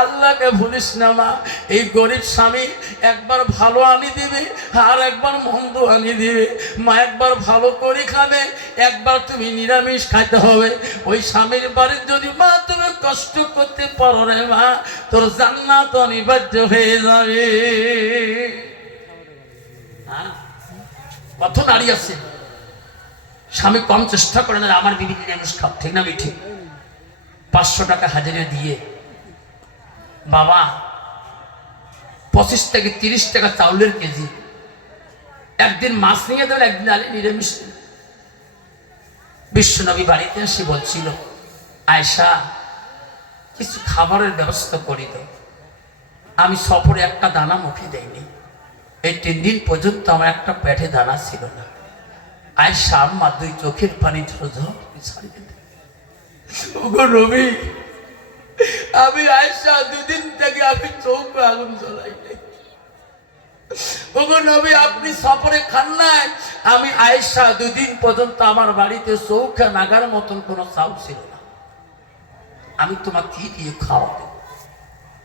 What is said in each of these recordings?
আল্লাহকে ভুলিস না মা। এই গরিব স্বামী একবার ভালো আনি দিবে আর একবার মন্দ আনি দিবে। মা একবার ভালো করে খাবে, একবার তুমি নিরামিষ খাইতে হবে। ওই স্বামীর বাড়ির যদি মা তুমি কষ্ট করতে পারো রে মা, তোর জান্নাত অনিবার্য হয়ে যাবে। কত নারী আছে স্বামী কম চেষ্টা করে না আমার বিবি নিরামিষ খাও, ঠিক না বেঠি? 500 টাকা হাজারে দিয়ে বাবা 25 থেকে 30 টাকা চাউলের কেজি, একদিন মাছ নিয়ে দেবেন, একদিন আলে নিরামিষ। বিশ্বনবী বাড়িতে এসে বলছিল, আয়েশা কিছু খাবারের ব্যবস্থা করি দাও। আমি সফরে একটা দানা মুখে দেয়নি, এই 3 দিন পর্যন্ত আমার একটা পেটে দানা ছিল না। আয়েশা আম্মা 2 চোখের পানি ঝরঝর ছাড়িয়ে দেয়। ওগো নবী, আমি আয়েশা 2 দিন থেকে আমি চৌকে আগুন জ্বলাই নাই। ওগো নবী, আপনি সফরে খান নাই, আমি আয়েশা 2 দিন পর্যন্ত আমার বাড়িতে চৌকা নাগার মতন কোনো চাউল ছিল না, আমি তোমাকে কি দিয়ে খাওয়াবো?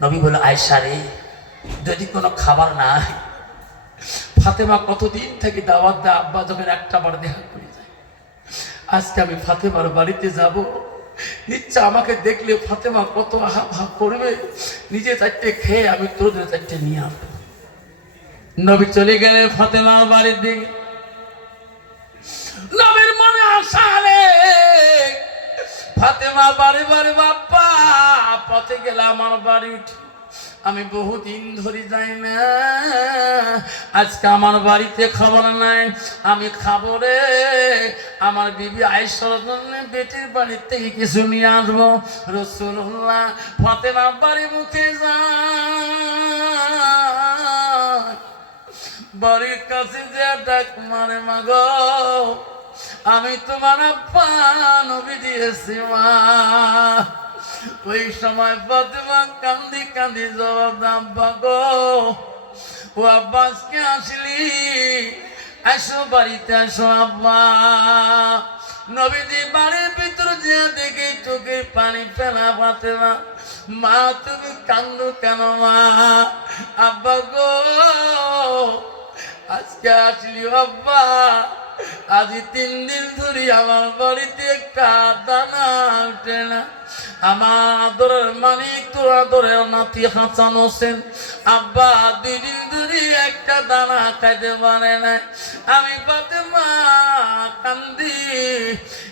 নবী বলে, আয়েশা রে, যদি কোনো খাবার নাই, ফাতেমা কতদিন থেকে দাওয়াত দেয়, আব্বা যখন একটা বার দেখা করে যায়। আজকে আমি ফাতেমার বাড়িতে যাব, ইচ্ছা আমাকে দেখলে ফাতেমা কত আহা করবে, নিজে 4টে খেয়ে আমি তোদের 4টে নিয়ে আসবো। নবী চলে গেলে ফাতেমার বাড়ির দিকে। নবীর মনে আশা রে, ফাতেমা বাড়ি বাড়ি বাপ্পা পথে গেলে আমার বাড়ি উঠে, আমি বহুদিন ধরে যাই না, আজকে আমার বাড়িতে খাবার নাই, আমি খাবো রে। আমার বিবি আয়েশার জন্য বেটির বাড়ির থেকে কিছু নিয়ে আসবো। রাসূলুল্লাহ ফাতেমার বাড়ি মুখে যায়, বাড়ির কাছে যে ডাক মারে, মাগো আমি তোমার আব্বা নবী দিয়েছি মা। ওই সময় ফাতেমা কান্দি কান্দি জবাব দেয়, আব্বা গো, ও আব্বা আজকে আসলি, আসো বাড়িতে আসো আব্বা। নবীজি বাড়ির ভিতর যে দেখে চোখে পানি ফেলা ফাতেমা, মা তুমি কান্দো কেন মা? আব্বা গো আজকে আসলি আব্বা, আজ 3 দিন ধরে আমার বাড়িতে একটা দানা উঠে না। আমার আদরের মানিক, তোর আদরের নাতি হাসান হোসেন আব্বা 2 দিন ধরে একটা দানা খাইতে পারে না। আমি ফাতেমা কান্দি,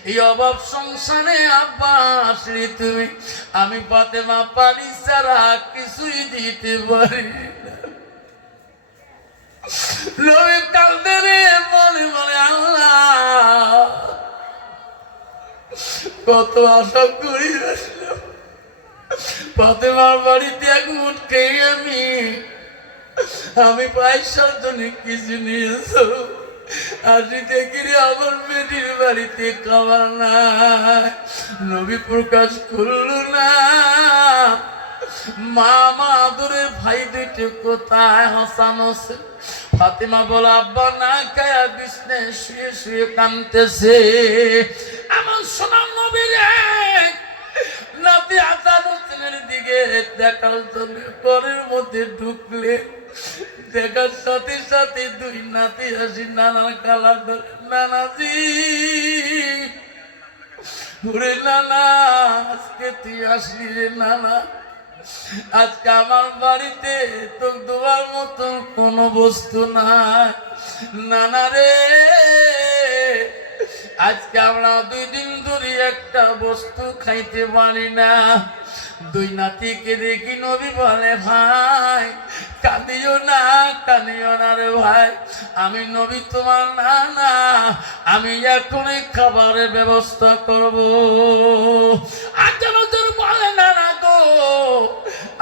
এই অভাব সংসারে আব্বা আসলি তুমি, আমি ফাতেমা পানি ছাড়া কিছুই দিতে পারি না। নবী কান্দে রে, মনে মনে আল্লাহ কত আশা করি আসলাম, ফাতেমার বাড়িতে 1 মুঠ খেয়ে আমি পয়সার জন্য কিছু নিয়েছো, আসি দেখি রে আমার বেটির বাড়িতে খাবার নাই। নবী প্রকাশ করলো না, মা আদরের ভাই 2টো কোথায়? হাসান হোসেন। ফাতেমা বলে, আব্বা না খায়া বিছনায় শুয়ে শুয়ে কাঁদতেছে। আমার সোনার নবীর নাতি হাসান হোসেনের দিকে দেখার জন্য ঘরের মধ্যে ঢুকলে, দেখার সাথে সাথে 2 নাতি আসি নানার কালা ধরে, নানাজি ওরে নানা, আজকে তুই আসলি রে নানা, আজকে আমার বাড়িতে তো দেওয়ার মতো কোনো বস্তু নাই। নানা রে, আজকে আমরা 2 দিন ধরে একটা বস্তু খাইতে পারি না। 2 নাতিকে দেখি নবী বলে, ভাই কাঁদিও না, কাঁদিও না রে ভাই, আমি নবী তোমার নানা, আমি এখনই খাবারের ব্যবস্থা করবো। বলে, নানা গো,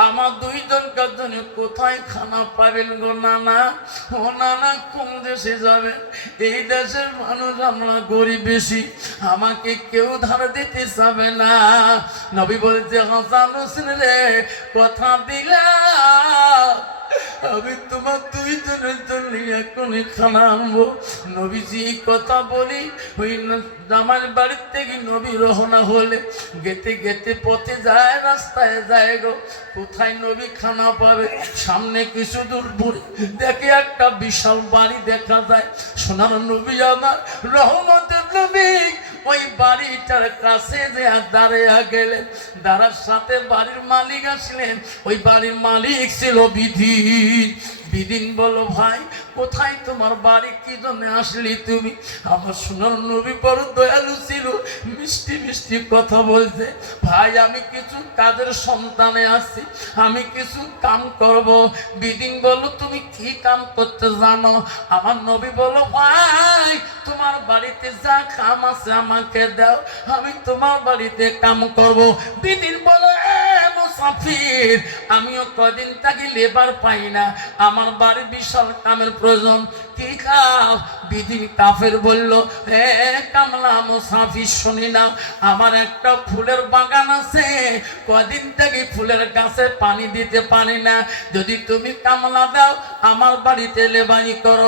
আমার 2 জনকার জন্য কোথায় খানা পাবেন গো নানা? ও নানা, কোন দেশে যাবেন? এই দেশের মানুষ আমরা গরিব বেশি, আমাকে কেউ ধার দিতে চাবে না। নবী বলছে, হাসান হোসেন রে, কথা দিলাম আমি তোমার দুইজনের জন্য এখনই খানা আনবো। নবীজি কথা বলি ওই আমার বাড়ির থেকে নবী রওনা হলে গেতে গেতে পথে যায়, রাস্তায় যায় গো, কোথায় নবী খানা পাবে? সামনে কিছু দূর দূরে দেখে একটা বিশাল বাড়ি দেখা যায়। সোনার নবী আমার রহমতের নবী ওই বাড়িটার কাছে যে দাঁড়িয়ে গেলেন, দাঁড়ার সাথে বাড়ির মালিক আসলেন। ওই বাড়ির মালিক ছিল বিধিন। বিদিন বলো ভাই কোথায় তোমার বাড়ি, কি জন্য আসলি তুমি? আমার সোনার নবী বড় দয়ালু ছিল, মিষ্টি মিষ্টি কথা বলছে। ভাই আমি কিছু কাজের সন্তানে আসছি, আমি কিছু কাম করব। বিদিন বলো তুমি কি কাম করতে জানো? আমার নবী বলো ভাই তোমার বাড়িতে যা কাম আছে আমাকে দাও, আমি তোমার বাড়িতে কাম করব। বিদিন বলো মুসাফির, আমিও কদিন থাকি লেবার পাই না, আমার বাড়ি বিশাল কামের প্রয়োজন, কি খাও? বিদিন কাফের বলল হে কামলা মুসাফির শুনি না, আমার একটা ফুলের বাগান আছে, কদিন থেকে ফুলের গাছে পানি দিতে পারি না, যদি তুমি কামলা দাও আমার বাড়িতে লেবানি করো।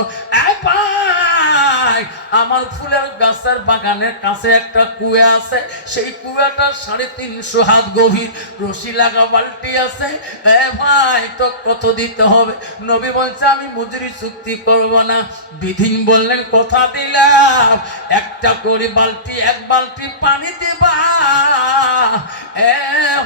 ভাই আমার ফুলের গাছের বাগানের কাছে একটা কুয়া আছে, সেই কুয়াটা 350 হাত গভীর, রশি লাগা বালতি আছে। ভাই তো কত দিতে হবে? নবী বলছে আমি মজুরি চুক্তি করব না। বিধিন বললেন কথা দিলাম একটা করে বালতি, এক বালতি পানি দিবা।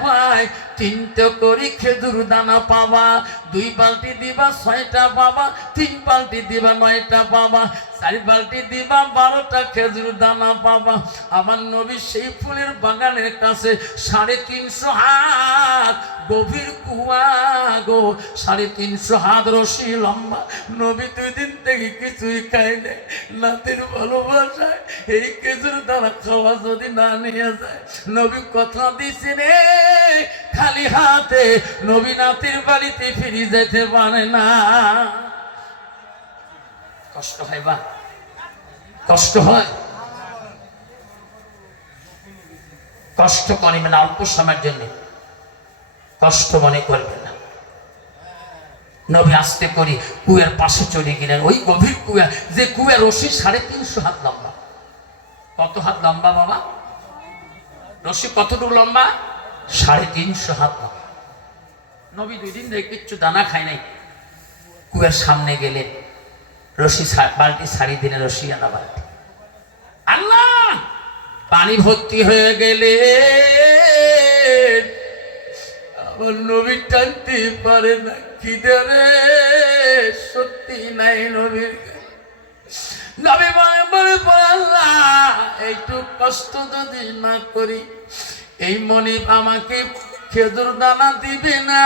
ভাই 3টে করে খেজুর দানা পাবা, 2 বালতি দিবা 6টা পাবা, 3 বালতি দিবা 9টা পাবা, 4 বালতি দিবা 12টা খেজুর দানা পাবা। আমার নবী সেই ফুলের বাগানের কাছে 350 হাত গভীর কুয়া গো, 350 হাত রশি লম্বা। নবী 2 দিন থেকে কিছুই খায় না, নাতির ভালোবাসায় এই খেজুর দানা খাওয়া যদি না নিয়ে যায়, নবী কথা দিছে রে খালি হাতে নবী নাতির বাড়িতে ফিরে যেতে পারে না। কষ্ট হয় বা কষ্ট হয়, কষ্ট করিবে না, অল্প সময়ের জন্য কষ্ট মনে করবে না। নবী আস্তে করে কুয়ার পাশে চলে গেলেন। ওই গভীর কুয়া, যে কুয়া রশি 350 হাত লম্বা। কত হাত লম্বা বাবা? রশি কতটুকু লম্বা? 350 হাত লম্বা। নবী 2 দিন ধরে কিচ্ছু দানা খায় নাই। কুয়ার সামনে গেলেন, রশি বালতি ছাড়ি দিলেন, রশি আনা বালতি, আল্লাহ পানি ভর্তি হয়ে গেলে আমার নবী টানতে পারে না, খিদে সত্যি নাই নবীর। নবী বলে আল্লাহ এইটু কষ্ট যদি না করি, এই মনিব আমাকে খেজুর দানা দিবে না,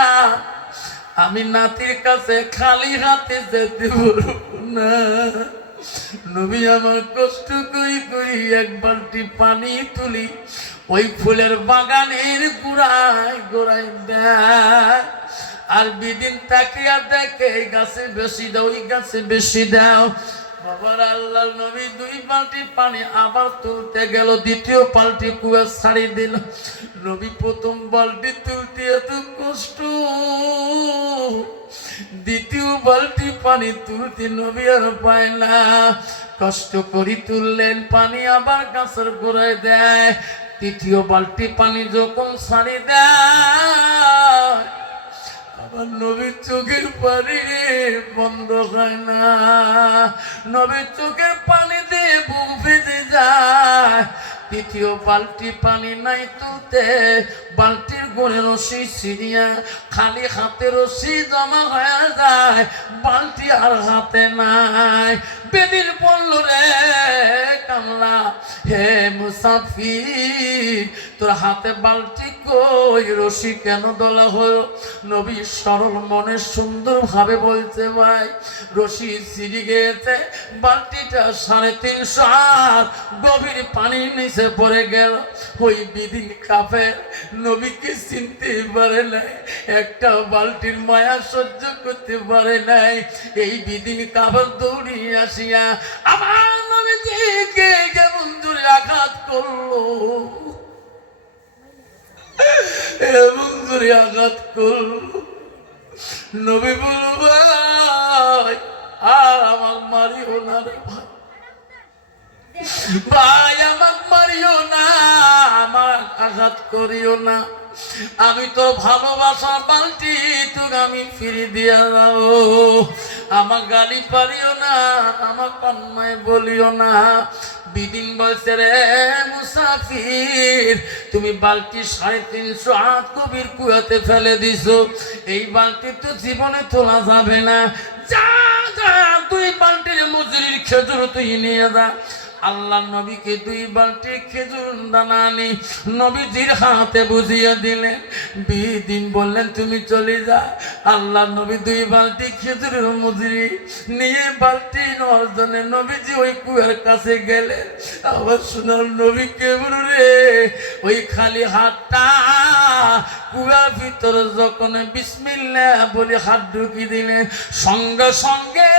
আমি নাতির কাছে খালি হাতে যেতে পারবো না। নবী আমার কষ্ট করি করি 1 বালতি পানি তুলি ওই ফুলের বাগানের গোড়ায় গোড়ায় দেয়, আর বিদিন তাকিয়া দেখে এই গাছে বেশি দাও, ওই গাছে বেশি দাও। বাবার আল্লাহ নবী 2 বালতি পানি আবার তুলতে গেল, 2য় বালতি কুয়া ছাড়ি দিল। নবী 1ম বালতি তুলতে এত কষ্ট, 2য় বালতি পানি তুলতে নবী আর পায় না, কষ্ট করি তুললেন পানি, আবার গাছের গোড়ায় দেয়। 3য় বালতি পানি যখন ছাড়ি দেয়, আবার নবীর চোখের পানি বন্ধ হয় না, নবীর চোখের পানি দিয়ে বুক ভেজে যায়। 3য় বালতি পানি নাই তুলতে, বালতির গোড়ে রশি ছিড়িয়া খালি হাতে রশি জমা হয়ে যায়, বালতি আর হাতে নাই। বেদিন বলল রে কামলা হে মুসাফির, তোর হাতে বালতি কই, রশি কেন দলা হলো? নবী সরল মনে সুন্দর ভাবে বলছে ভাই রশি ছিড়ে গেছে, বালতিটা 350 হাত গভীর পানির নিচে পড়ে গেল। ওই বিদিন কাফের নবীকে চিনতে পারে নাই, একটা বালতির মায়া সহ্য করতে পারে নাই। এই বিদিন কাফের দৌড়িয়ে আসিয়া আমার নবীজিকে কেমন দূরে আঘাত করলো, এমন দূরে আঘাত করলো, নবী বলল ভাই আর আমার মারিও না রে ভাই, ভাই আমাকে মারিও না, আমার আঘাত করিও না, আমি তো ভালোবাসার বালতি তোকে আমি ফিরে দিয়া যাবো, আমার গালি পারিও না, আমার কন্যায় বলিও না। বিদিন বলছে রে মুসাফির, তুমি বালতি 350 হাত কবির কুয়াতে ফেলে দিছো, এই বালতি তো জীবনে তোলা যাবে না, যা যা তুই বালতির মজুরির খেজুর তুই নিয়ে যা। আল্লাহ নবীকে 2 বালতি খেজুর দানা আনি নবীজির হাতে বুঝিয়ে দিলেন। বিদিন বললেন তুমি চলে যা। আল্লাহ নবী 2 বালতি খেজুরের মজুরি নিয়ে বালতি নেওয়ার জন্য নবীজি ওই কুয়ার কাছে গেলেন। আবার সোনার নবী কেমন রে ওই খালি হাতটা কুয়ার ভিতরে যখন বিসমিল্লাহ বলে হাত ঢুকিয়ে দিলেন, সঙ্গে সঙ্গে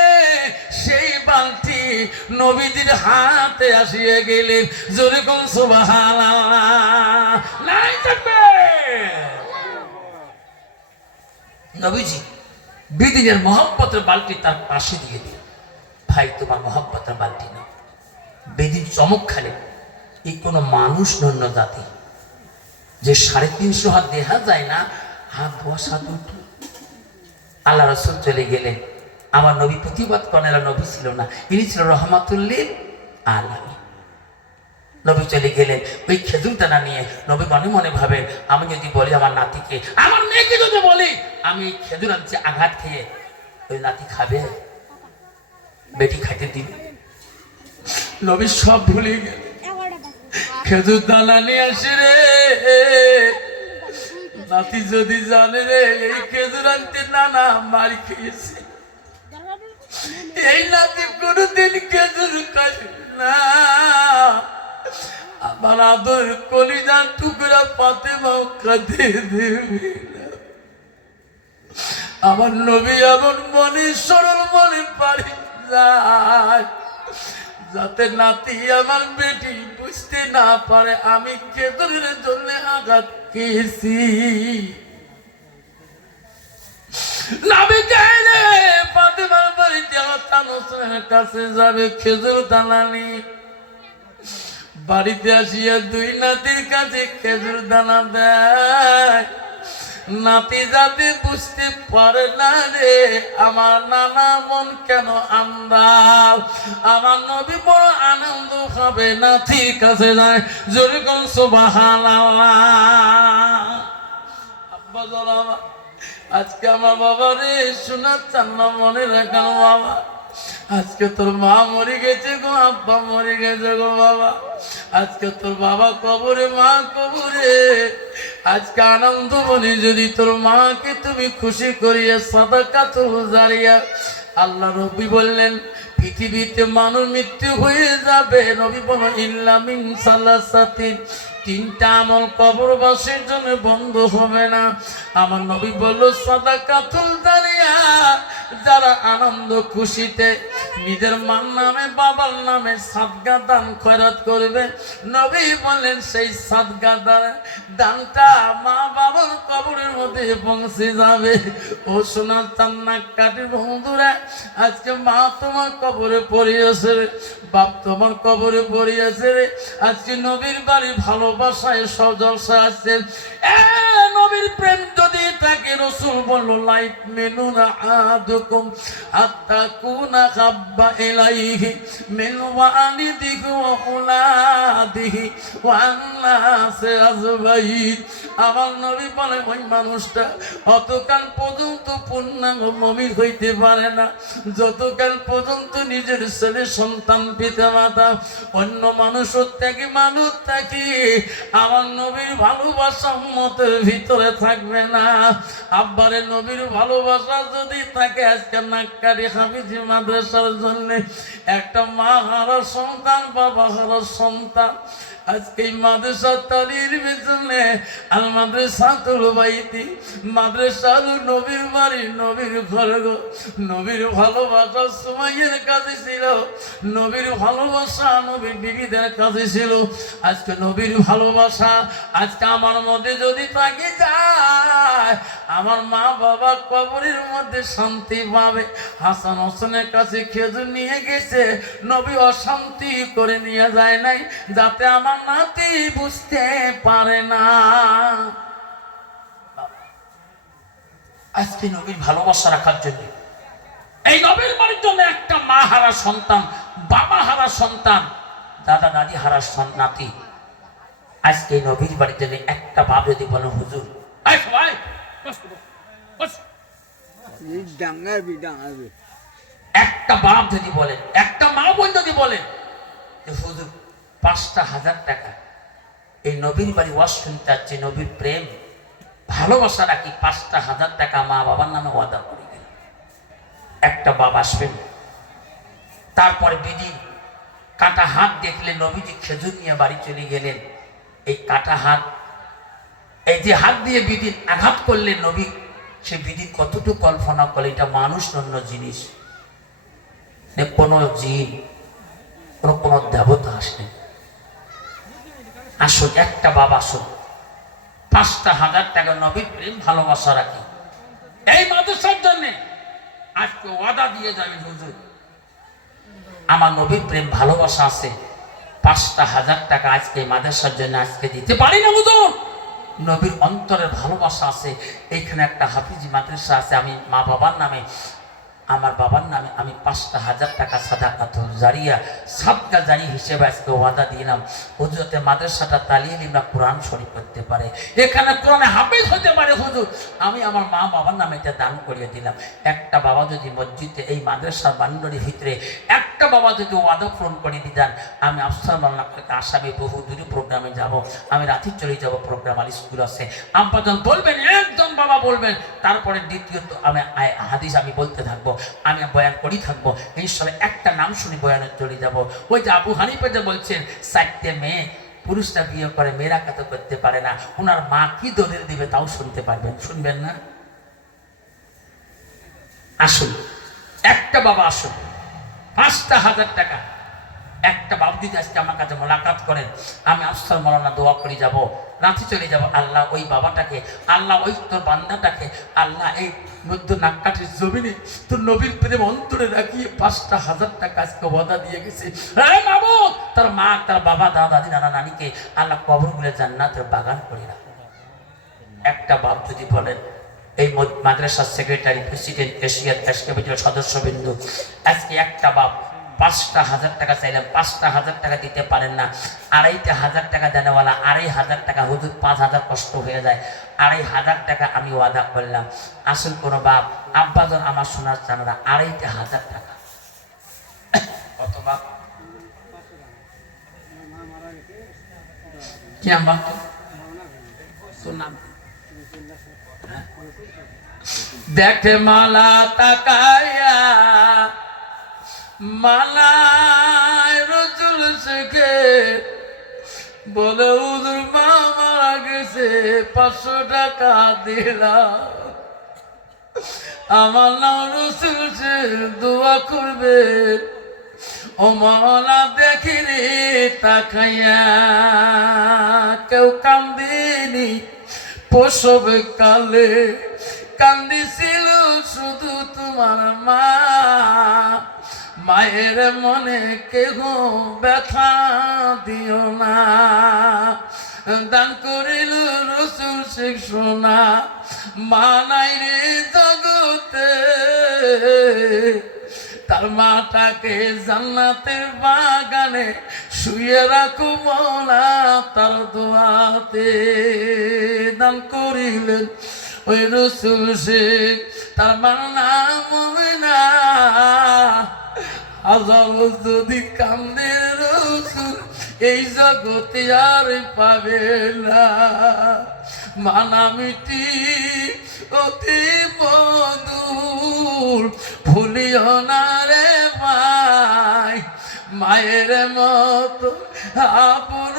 সেই বালতি নবীজির হাতে আসিয়ে গেলেন। জোরে কোন সুবহানাল্লাহ। নাই থাকবে নবীজি বিদিনের মহব্বতের বালতি তার পাশে দিয়ে দিল। ভাই তোমার মহব্বতের বালতি না। বেদিন চমক খেলে এই কোনো মানুষ নন্য জাতি যে 350 হাত দেখা যায় না, হাত ধোয়া সাধু। আল্লাহ রাসূল চলে গেলেন। আমার নবী প্রতিবাদ করেন, নবী ছিল না, ইনি ছিল রহমাতুল্লিল আলামিন। নবী চলে গেলেন। ওই খেজুর দানা নিয়ে নবী মনে মনে ভাবেন, আমি যদি বলি আমার নাতিকে, আমার মেয়েকে যদি বলি আমি খেজুর আনছি, আঘাত খেয়ে ওই নাতি খাবে, বেটি খাইতে দিবে। নবী সব ভুলে গেলেন। খেজুর দানা নিয়ে আসে রে, নাতি যদি জানে রে এই খেজুর আনতে নানা মারি খেয়েছে, এই নাতি কোনদিন খেজুর খাবে না। আমার আদর কলিজার টুকরা ফাতেমাও খাতে দেবে না। আমার নবী এমন মনে সরল মনে পারি যায় যাতে নাতি আমার বেটি বুঝতে না পারে আমি খেজুরের জন্য আঘাত খেয়েছি। নবী চাইলে ফাতেমার বাড়িতে হাসান হোসেনের কাছে যাবে, খেজুর দানা নিয়ে বাড়িতে আসিয়া 2 নাতির কাছে খেজুর দানা দেয়। নাতি যাতে বুঝতে পারে না রে আমার নানা মন কেন আন্দাজ, আমার নবী বড় আনন্দ হবে নাতির কাছে যায়। জোরে কোন সুবহানাল্লাহ। আব্বা জানা আজকে আমার বাবা রে শোনার চান না, মনে রাখান বাবা, আজকে তোর মা মরে গেছে গো, আব্বা মরে গেছে গো বাবা, আজকে তোর বাবা কবরে মা কবরে, আজকে আনন্দ মনে যদি তোর মাকে তুমি খুশি করিয়া সাদাকাতুল জারিয়া। আল্লাহ নবী বললেন পৃথিবীতে মানুষ মৃত্যু হয়ে যাবে, নবী বলেন ইল্লা মিন সালাসাতিন, 3টা আমল কবরবাসীর জন্য বন্ধ হবে না। আমার নবী বলল সাদাকাতুল জারিয়া, যারা আনন্দ খুশিতে নিজের মার নামে বাবার নামে সাদকা দান খয়রাত করবে, নবী বললেন সেই সাদকা দানটা মা বাবার কবরের মধ্যে পৌঁছে যাবে। ও সোনার চান্না কাটির বন্ধুরা, আজকে মা তোমার কবরে পড়িয়েছে রে, বাপ তোমার কবরে পড়িয়েছে রে, আজকে নবীর বাড়ি ভালোবাসায় সব জলসা আছে। নবীর প্রেম যদি থাকে, রাসূল বলল লাইট মেনুনা আদুকুম হাত্তা কুনা হাব্বা ইলাইহি মিন ওয়ালিদিহি ওয়া আওলাদিহি ওয়া আন্নাসি আজমাইন। আমার নবী বলে ওই মানুষটা অতকাল পর্যন্ত পূর্ণাঙ্গ মুমিন হইতে পারে না যতকাল পর্যন্ত নিজের ছেলে সন্তান পিতা মাতা অন্য মানুষের থেকে মানুষ থাকি আমার নবীর ভালোবাসা উম্মতের ভিতরে থাকবে না। আব্বারে নবীর ভালোবাসা যদি থাকে, আজকে নাক্কারি হাফিজি মাদ্রাসার জন্য একটা মা হারা সন্তান, বাবা হারা সন্তান, আজকে মাদ্রাসা তালির পেছনে আল মাদ্রাসাতুল বাইতি, মাদ্রাসা হলো নবীর বাড়ি, নবীর ঘর গো। নবীর ভালোবাসা সুমাইয়ের কাছে ছিল, নবীর ভালোবাসা নবীর বিবিদের কাছে ছিল। আজকে নবীর ভালোবাসা আজকে আমার মধ্যে যদি থাকে যায়, আমার মা বাবা কবরের মধ্যে শান্তি পাবে। হাসান হোসেনের কাছে খেজুর নিয়ে গেছে, নবী অশান্তি করে নিয়ে যায় নাই, যাতে আমার নাতি বুঝতে পারে না। আজকে নবীর ভালোবাসা রাখার জন্য, এই নবীর বাড়ির জন্য একটা মা হারা সন্তান, বাবা হারা সন্তান, দাদা দাদি হারা নাতি, আজকে নবীর বাড়ির জন্য একটা বাপ যদি বলেন হুজুর একটা বাপ যদি বলেন, একটা মা বোন যদি বলেন যে হুজুর ৫,০০০ টাকা এই নবীর বাড়ি ওয়াজ শুনতে যাচ্ছে, নবীর প্রেম ভালোবাসা রাখি, ৫,০০০ টাকা মা বাবার নামে ওয়াদা করে গেল। একটা বাবা আসবেন, তারপরে বিধি কাটা হাত দেখলে নবীজি খেজুর নিয়ে বাড়ি চলে গেলেন। এই কাটা হাত, এই যে হাত দিয়ে বিধি আঘাত করলেন নবী, সে বিধি কতটুকু কল্পনা করলে এটা মানুষ অন্য জিনিস, কোনো জিন, কোনো দেবতা আসলেন। আসুন একটা বাবা, আসুন ৫,০০০ টাকা নবীর প্রেম ভালোবাসা রাখি এই মাদ্রাসার জন্য আজকে ওয়াদা দিয়ে যাবেন হুজুর আমার নবীর প্রেম ভালোবাসা আছে, ৫,০০০ টাকা আজকে মাদ্রাসার জন্য আজকে দিতে পারি না হুজুর। নবীর অন্তরের ভালোবাসা আছে, এইখানে একটা হাফিজি মাদ্রাসা আছে, আমি মা বাবার নামে, আমার বাবার নামে আমি ৫,০০০ টাকা সাদাকাতুল জারিয়া, সাদকা জারি হিসেবে আজকে ওয়াদা দিলাম। হুজুরতে মাদ্রাসাটা তালিয়ে নিলাম, কোরআন শরীফ করতে পারে, এখানে কোরআনে হাফেজ হতে পারে হুজুর, আমি আমার মা বাবার নামে এটা দান করিয়ে দিলাম। একটা বাবা যদি মসজিদে এই মাদ্রাসার বান্ডারির ভিতরে একটা বাবা যদি ওয়াদা পূরণ করে দিতেন, আমি আফসার মাল্লাহকে আসামে বহু দূরে প্রোগ্রামে যাব, আমি রাতে চলে যাব, প্রোগ্রাম আর স্কুল আছে, আব্বাজন বলবেন, একজন বাবা বলবেন, তারপরে দ্বিতীয়ত আমি হাদিস আমি বলতে থাকবো, আমি বয়ান করি থাকবো, ইনশাআল্লাহ একটা নাম শুনি বয়ানে চলে যাব। ওই যে আবু হানিফা যে বলছেন ৪টে মেয়ে পুরুষটা বিয়ে করে, মেয়েরা কত করতে পারে না, ওনার মা কি দলিল দিবে তাও শুনতে পারবেন, শুনবেন না? আসুন একটা বাবা, আসুন ৫,০০০ টাকা একটা বাবু দিদি আজকে আমার কাছে মোলাকাত করেন, আমি আফসার মাওলানা দোয়া করে যাব, রাঁচি চলে যাব। আল্লাহ ওই বাবাটাকে, আল্লাহ ওই তোর বান্দাটাকে, আল্লাহ এই মধ্য নাক্কাটির জমিনে তোর নবীর প্রেম অন্তরে রাখিয়ে ৫,০০০ টাকা আজকে ওয়াদা দিয়ে গেছে। তার মা, তার বাবা, দাদা দাদি, নানা নানিকে আল্লাহ কবরগুলো জান্নাতের বাগান করে রাখে। একটা বাপ যদি বলেন, এই মাদ্রাসার সেক্রেটারি, প্রেসিডেন্ট, এশিয়ার ক্যাশ কমিটির সদস্যবৃন্দ, আজকে একটা বাপ ৫,০০০ টাকা চাইলাম, ৫,০০০ টাকা দিতে পারেন না, ২,৫০০ টাকা দেনেওয়ালা ২,৫০০ টাকা, হুজুর ৫,০০০ কষ্ট হয়ে যায়, ২,৫০০ টাকা আমি ওয়াদা করলাম। আসল কোনো বাপ, আব্বাজন আমার শোনার চান না, ২,৫০০ টাকা কত বাপ কি আমার শোনাম দেখে মালা তাকায়া, মালায় রসুল শেখে বলে হুজুর মা মারা গেছে, ৫০০ টাকা দিলাম, আমার নাম রসুল শেখ, দোয়া করবে ও মাওলা দেখিনি তাকাইয়া। কেউ কান্দিনি প্রসব কালে, কান্দিছিল শুধু তোমার মা, মায়ের মনে কেহ ব্যথা দিও না, দান করিল রসুল শেখ সোনা, মা নাই রে জগতে, তার মাটাকে জান্নাতের বাগানে শুয়ে রাখো মওলা তার দোয়াতে। দান করিলেন ওই রসুল শেখ, তার মার নাম মমিনা, হাজার যদি কান্দে রসুল এই জগতে আর পাবে না, মানামিটি অতি মধুর ভুলিও না রে মাই, মায়ের মতো আপন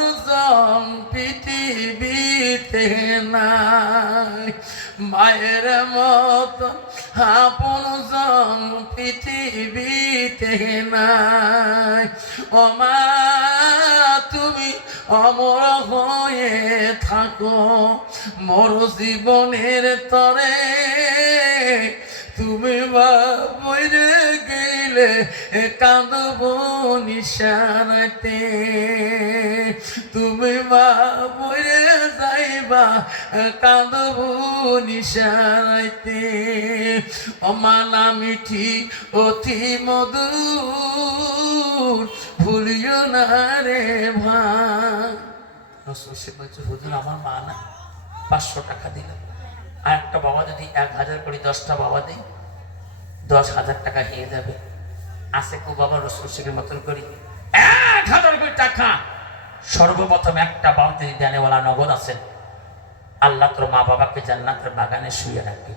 নাই, মায়ের মত আপন জন পৃথিবীতে নাই। ও মা তুমি অমর হয়ে থাকো মোর জীবনের তরে, তুমি মা বইরে গেলে কাঁদব নিশানাতে, তুমি মা বইরে যাইবা কাঁদব নিশানাতে। অমালা মিঠি অতি মধুর ভুলিও না রে ভাই। রসুল বলছে হুজুর আমার মা না, 500 টাকা দিলাম, আর একটা বাবা যদি 1000 করে 10টা বাবা দেয় 10,000 টাকা হয়ে যাবে। আছে কো বাবা রসুল শেখের মতন করি 1000 করে টাকা সর্বপ্রথম একটা বাবা যদি দেনেওয়ালা নগদ আছেন, আল্লাহ তোর মা বাবাকে জান্নাতের বাগানে শুয়ে রাখবে।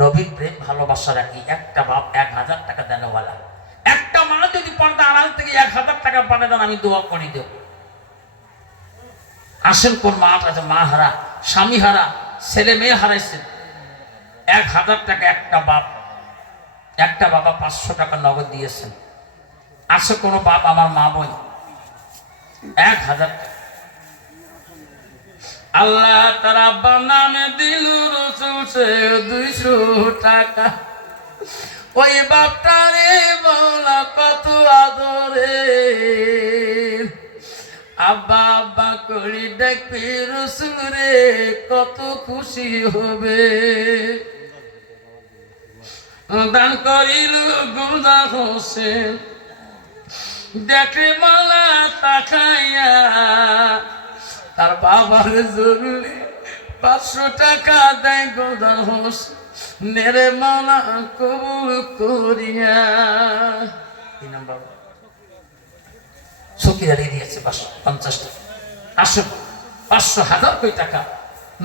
নবীর প্রেম ভালোবাসা রাখি একটা বাপ 1000 টাকা দেনেওয়ালা, একটা মা যদি পর্দা আড়াল থেকে 1000 টাকা পাঠায় দেন আমি দোয়া করে দেব। আসেন কোন মা আছে মা হারা, স্বামী হারা, ছেলে মেয়ে হারাইছেন, 1000 টাকা একটা বাপ, একটা বাবা 500 টাকা নগদ দিয়েছেন। আসে কোনো বাপ আমার মা বই 1000 টাকা আল্লাহ তার আব্বা নামে দিল রসুল সে 200 টাকা। ওই বাপটারে বলা কত আদরে, আব্বা আব্বা করি দেখবি রসুল রে কত খুশি হবে। দান করিল গুলদা হোসেন দেখে মালা তাকাইয়া, তার বাবার জরুরি 500 টাকা দেয় গোদান হোসেন নেরে মালা কবুল করিয়া। সকিরারি দিয়েছে 50 টাকা। আসো 500,000 কোটি টাকা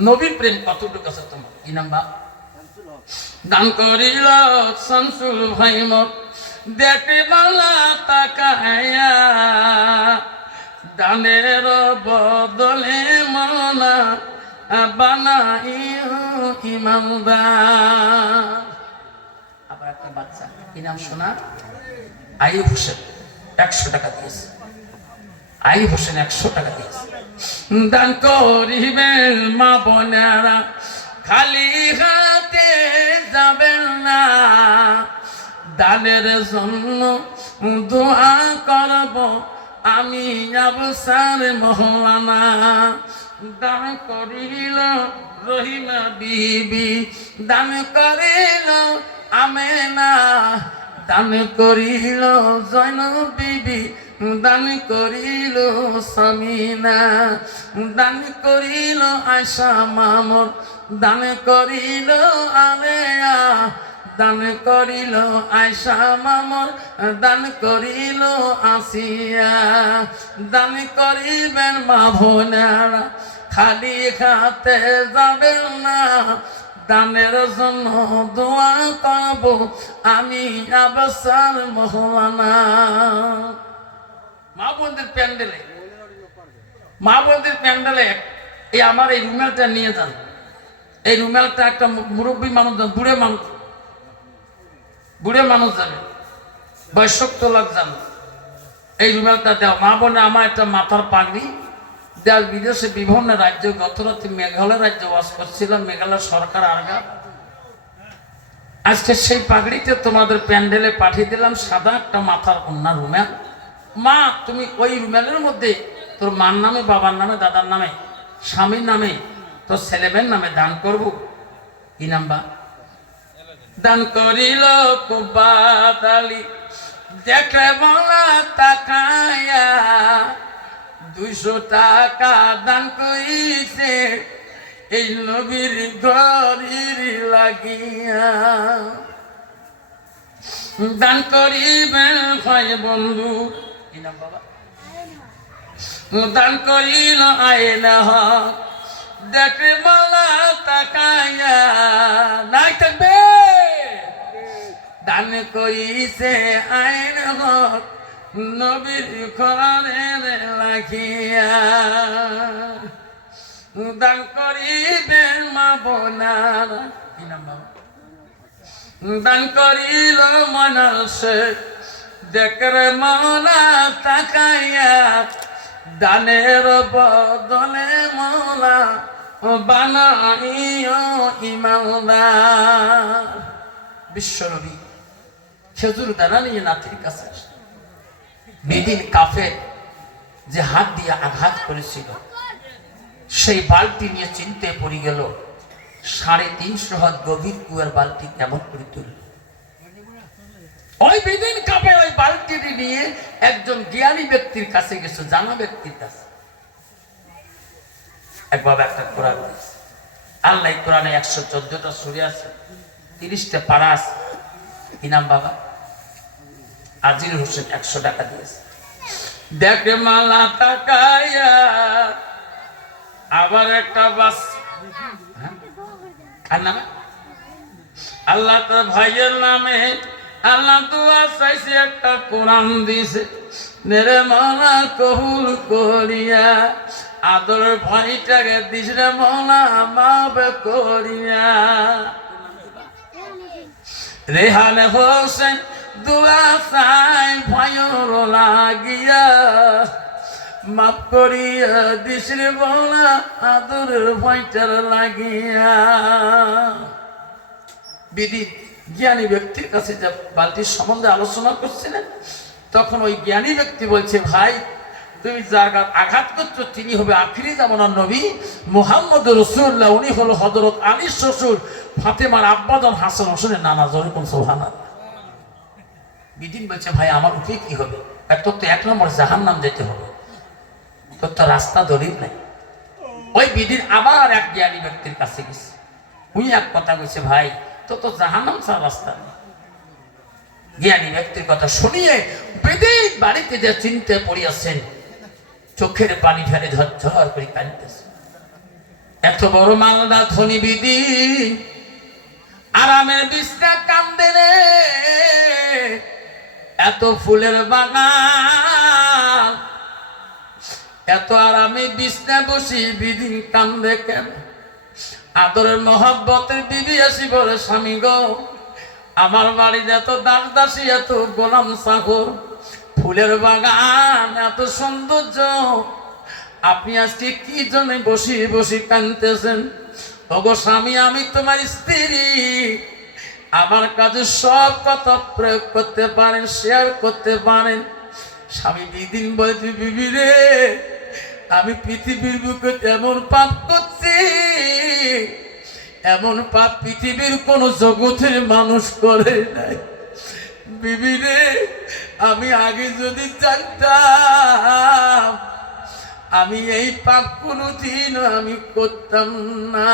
নবীর প্রেম কতটুকু আছে তোমার? কি নাম্বার দান করিল শামসুল ভাই মত দেখে মালা তাকায়া, দানের বদলে মালা বানাইও ইমানদার। আবার একটা বাচ্চা কি নাম শোনা? আইয়ুব হোসেন 100 টাকা দিয়েছে। আইয়ুব হোসেন 100 টাকা দিয়েছে। দান করিবেন মা বোনেরা খালি হাতে যাবেন না, দানের জন্য দোয়া করব আমি আবসার মহলানা। দান করিল রহিমা বিবি, দান করিল আমেনা, দান করিল জয়নব বিবি, দান করিল সামিনা, দান করিল আয়সা মামুর, দান করিল আলেয়া, দান করিল আয়সা মামুর, দান করিল আসিয়া। দান করিবেন মা বোনেরা খালি হাতে যাবেন না, দানের জন্য দোয়া করব আমি আবসার মহলানা। মা বোনদের প্যান্ডেলে, মা বোনদের প্যান্ডেলে এই আমার এই রুমালটা নিয়ে যান। এই রুমালটা একটা মুরব্বী মানুষ যান, বুড়ে মানুষ যাবে, বয়স্ক তোলাক যান, এই রুমালটা দেওয়া। মা বোনে আমার একটা মাথার পাগড়ি দেশ বিদেশে বিভিন্ন রাজ্য, গত রাতে মেঘালয় রাজ্যে বাস করছিলাম, মেঘালয় সরকার আরগা। আজকে সেই পাগড়িতে তোমাদের প্যান্ডেলে পাঠিয়ে দিলাম সাদা একটা মাথার কন্যা রুমাল। মা তুমি ওই রুমালের মধ্যে তোর মার নামে, বাবার নামে, দাদার নামে, স্বামীর নামে, তোর ছেলেমেয়ের নামে দান করব। কি নাম্বার দান করিল কুবাত আলী দেখে বলা তাকায়া, 200 টাকা দান কইছে এই নবীর ঘরের লাগিয়া। দান করিবেন ভাই বন্ধু, কি নাম বাবা? দান করিল আয়না দেখে বলা তাকায়া, নাই থাকবে দান কইছে আইন হক নবীর ঘরের লাগিয়া। দান করিবেন মা বোনারা, কি নাম বাবা? দান করিল মনসে দেখরে মৌলা তাকাইয়া, দানের বদলে মৌলা বানাইও ইমানদার। বিশ্বনবী খেজুর দানা নিয়ে নাতির কাছে আসে। বেদিন কাফের যে হাত দিয়ে আঘাত করেছিল সেই বালতি নিয়ে চিনতে পড়ে গেল, 350 হাত গভীর কুয়ার বালতি কেমন করে তুলল। ওই বেদিন কাফের ওই বালতিটি নিয়ে একজন জ্ঞানী ব্যক্তির কাছে গেছে, জানা ব্যক্তির কাছে। একভাবে একটা কোরআন, আল্লাহ কোরআনে 114টা সূরা আছে, 30টা পারা আছে। কি নাম বাবা? আজির হোসেন 100 টাকা দিয়েছে। দেখে মালা তাকাইয়া আবার একটা বাস, আর নামে আল্লাহ তার ভাইয়ের নামে আল্লাহ দোয়া চাইছে, একটা কোরআন দিছে। নেরে মালা কবুল করিয়া আদর ভাইটাকে দিস রে মালা মাফ করিয়া। রেহান হোসেন দোয়া চাই ভাইয়ের লাগিয়া, মাফ করিয়া দিস রে মালা আদরের ভাইটার লাগিয়া। বিধি জ্ঞানী ব্যক্তির কাছে যা বালতির সম্বন্ধে আলোচনা করছিলেন, তখন ওই জ্ঞানী ব্যক্তি বলছে, ভাই তুমি যার আঘাত করছো তিনি হবে আখিরি জামানার নবী মুহাম্মদ রাসূলুল্লাহ, উনি হলো হযরত আলীর শ্বশুর ফাতেমার আব্বাজান হাসান হোসেনের নানা। জনকম সুবহানাল্লাহ। বিদিন বলছে, ভাই আমার উপায় কি হবে? তোর তো 1 নম্বর জাহান্নাম যেতে হবে, তোর তো রাস্তা দলিল নাই। ওই বিদিন আবার এক জ্ঞানী ব্যক্তির কাছে গেছে, উনি এক কথা কইছে, ভাই তো জাহান্নাম ছাড়া রাস্তা নেই। জ্ঞানী ব্যক্তির কথা শুনিয়ে বেদিন বাড়িতে যে চিনতে পড়িয়াছেন, চোখের পানি ফেলে ঝরঝর করে কাঁদতেছে। এত বড় মালদা ধনী বিদিন আরামের বিছনা কান্দে রে, এত ফুলের বাগান, এত আরামে বিছনা বসি বিদিন কান্দে কেন? আদরের মহব্বতের বিবি আসি বলে, স্বামী গো আমার বাড়িতে এত দাস দাসী, এত গোলাম চাকর, ফুলের বাগান, এত সৌন্দর্য, আপনি আজকে কি জন্য বসি বসি কাঁদতেছেন? ওগো স্বামী, আমি তোমার স্ত্রী, আমার কাছে সব কথা প্রয়োগ করতে পারেন, শেয়ার করতে পারেন। স্বামী বিদিন বলছে, বিবি রে আমি পৃথিবীর বুকে এমন পাপ করছি, এমন পাপ পৃথিবীর কোন জগতের মানুষ করে নাই। বিবি রে আমি আগে যদি জানতাম আমি এই পাপ কোনদিন আমি করতাম না।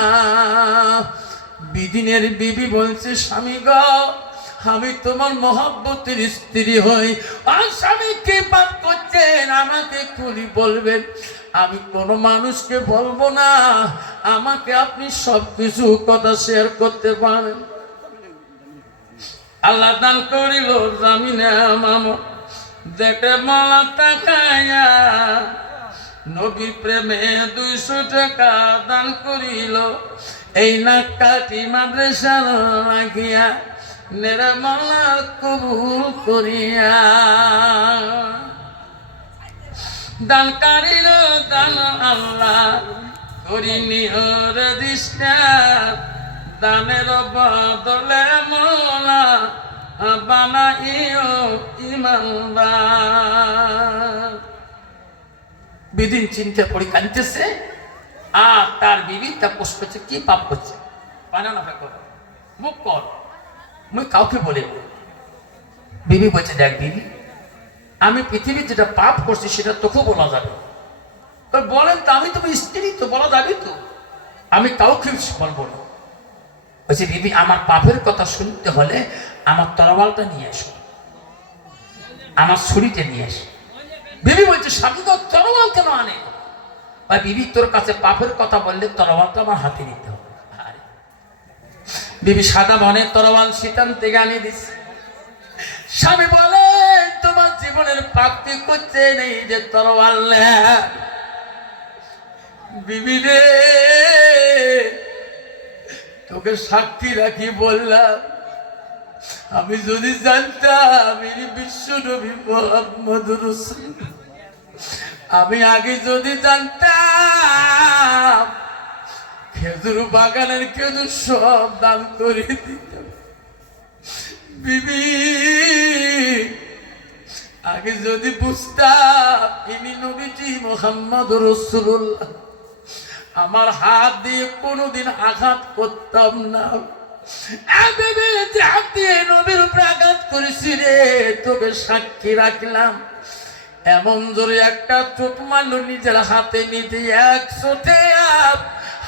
বিদিনের বিবি বলছে, স্বামী গো আমি তোমার মহব্বতের স্ত্রী হই, আর স্বামী কি পাপ করছেন আমাকে খুলি বলবেন, আমি কোনো মানুষকে বলবো না, আমাকে আপনি সবকিছু কথা শেয়ার করতে পারেন। আল্লাহ দান করিল জামিনে মামু, দেখে মালা তাকাইয়া নবী প্রেমে 200 টাকা দান করিল। এই নাকাটি মাদ্রাসা লাগিয়া নেরে মালা কবুল করিয়া। দান করিল দান আল্লাহ করিনি ওর দিশা, দানের বদলে মোলা বানাইও ইমানদার। বিদিন চিন্তা করে কাঁদতেছে, আর তার বিবি তা পোষ করছে, কি পাপ করছে? বানানো হয় কর, মুখ কর, মুই কাউকে বলে। বিবি বলছে, দেখ বিবি, আমি পৃথিবীর যেটা পাপ করছি সেটা তোকে বলা যাবে। বলেন তো, আমি তোমার স্ত্রী, তো বলা যাবে তো, আমি কাউকে বলবো না। বলছে, বিবি আমার পাপের কথা শুনতে হলে আমার তরবালটা নিয়ে এসো, আমার ছুরিটা নিয়ে এসো। বিবি বলছে, স্বামী তো তরবাল কেন আনে? বা বিবি তোর কাছে পাপের কথা বললে তরবালটা আমার হাতে নিতে হবে। বিবি সাদা বনের তরবাল শীতান থেকে আনিয়ে দিচ্ছে। স্বামী বলে, তোমার জীবনের পাপ কি করছে নেই যে তরবাল? বিবি রে, তোকে সাক্ষী রাখি বললাম, আমি যদি জানতাম ইনি বিশ্ব নবী মুহাম্মদ রাসূল, আমি আগে যদি জানতাম খেজুর বাগানের খেজুর সব দান করে দিতাম। বিবি, আগে যদি বুঝতাম ইনি নবীজি মুহাম্মদ রাসূলুল্লাহ, আমার হাত দিয়ে কোনোদিন আঘাত করতাম না। হাত দিয়ে নবীর উপরে আঘাত করেছি রে, তোকে সাক্ষী রাখলাম। এমন জোরে একটা চোট মারল নিজের হাতে, নিতে এক চোটে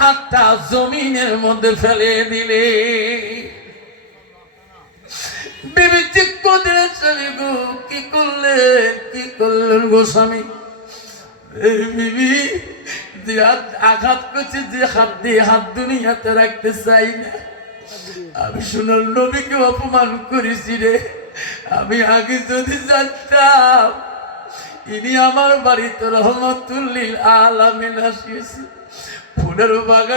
হাতটা জমিনের মধ্যে ফেলে দিলে। বিবি ঠিক করে চলে গো, কি করলেন গো স্বামী? বিবি, যে আঘাত করছে, যে হাত দিয়ে হাত দুনিয়াতে রাখতে চাই না, আমি সোনার নবীকে অপমান করেছি রে। আমি আগে যদি জানতাম ইনি আমার বাড়িতে রহমতুল লিল আলামিন আসিয়েছে, ফুলের বাগান